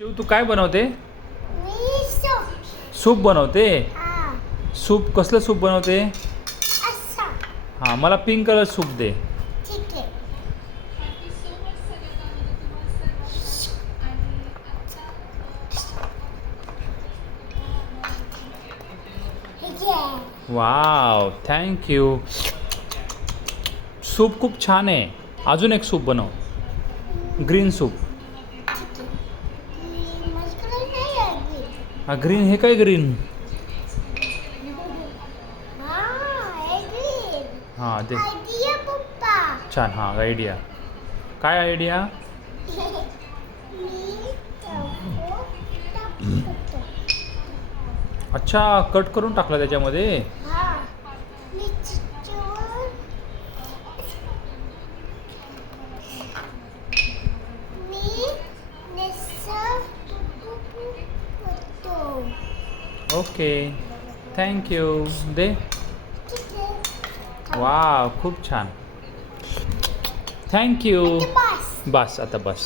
शिव तू काय बनवते? मी सूप बनवते. हा सूप कसलं सूप बनवते? असा हां मला पिंक कलर सूप दे. ठीक आहे. हे घे. Wow thank you. सूप खूप छान आहे. अजून एक सूप बनव. Green soup. ठीक आहे. माझ्याकडे नाही आहे. हा ग्रीन हे काय ग्रीन? हा हे ग्रीन. हां दे. आयडिया पप्पा. छान. हां आयडिया. काय आयडिया? मी टोमॅटो टाकतो. अच्छा कट करून टाकला त्याच्यामध्ये. हा मी चिचून मी नेसा होतो. Okay thank you. दे. ठीक आहे. वाव खूप छान. थँक्यू. बस. बस आता बस.